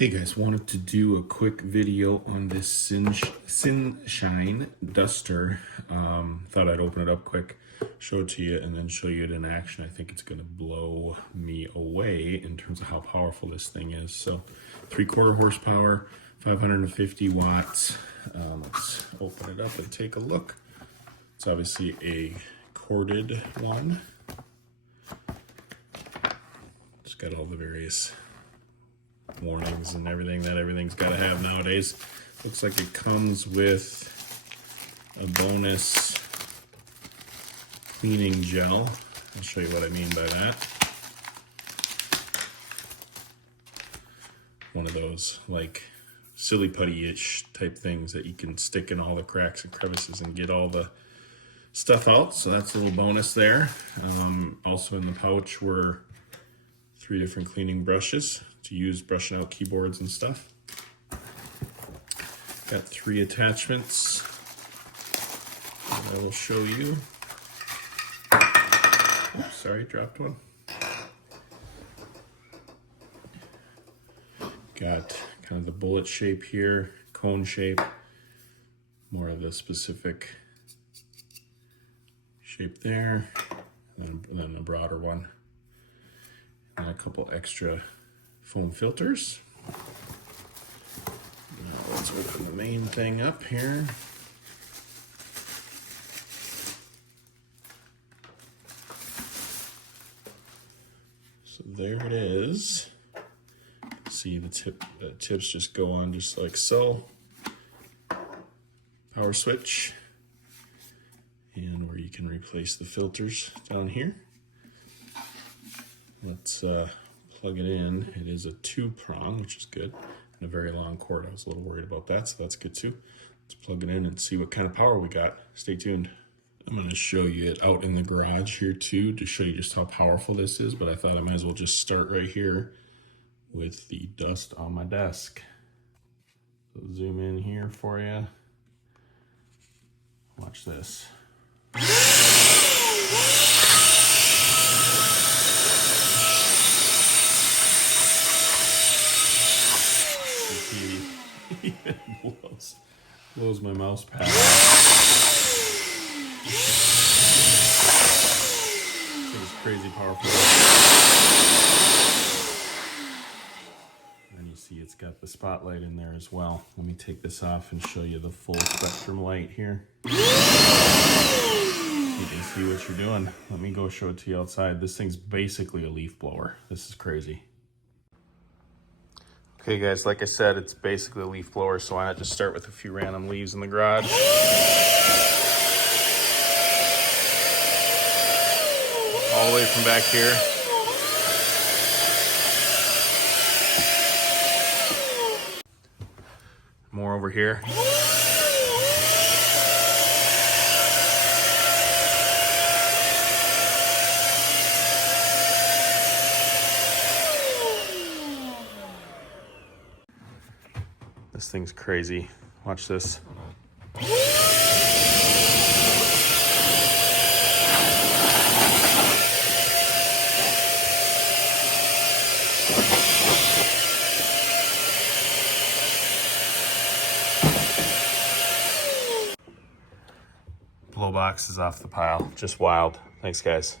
Hey guys, wanted to do a quick video on this SINSHINE duster. Thought I'd open it up quick, show it to you, and then show you it in action. I think it's gonna blow me away in terms of how powerful this thing is. So 3/4 horsepower, 550 watts. Let's open it up and take a look. It's obviously a corded one. It's got all the various warnings and everything that everything's got to have nowadays. Looks like it comes with a bonus cleaning gel. I'll show you what I mean by that. One of those like silly putty-ish type things that you can stick in all the cracks and crevices and get all the stuff out. So that's a little bonus there. Also in the pouch were 3 different cleaning brushes to use brushing out keyboards and stuff. Got 3 attachments that I will show you. Oops, sorry, dropped one. Got kind of the bullet shape here, cone shape, more of the specific shape there, and then a broader one. And a couple extra foam filters. Now let's open the main thing up here. So there it is. See the tips just go on just like so. Power switch. And where you can replace the filters down here. Let's plug it in. It is a 2-prong, which is good, and a very long cord. I was a little worried about that, so that's good too. Let's plug it in and see what kind of power we got. Stay tuned. I'm going to show you it out in the garage here too to show you just how powerful this is, but I thought I might as well just start right here with the dust on my desk. So zoom in here for you. Watch this. blows my mouse pad. It's crazy powerful. And you see it's got the spotlight in there as well. Let me take this off and show you the full spectrum light here. You can see what you're doing. Let me go show it to you outside. This thing's basically a leaf blower. This is crazy. Okay guys, like I said, it's basically a leaf blower, so why not just start with a few random leaves in the garage. All the way from back here. More over here. This thing's crazy. Watch this. Blow box is off the pile. Just wild. Thanks, guys.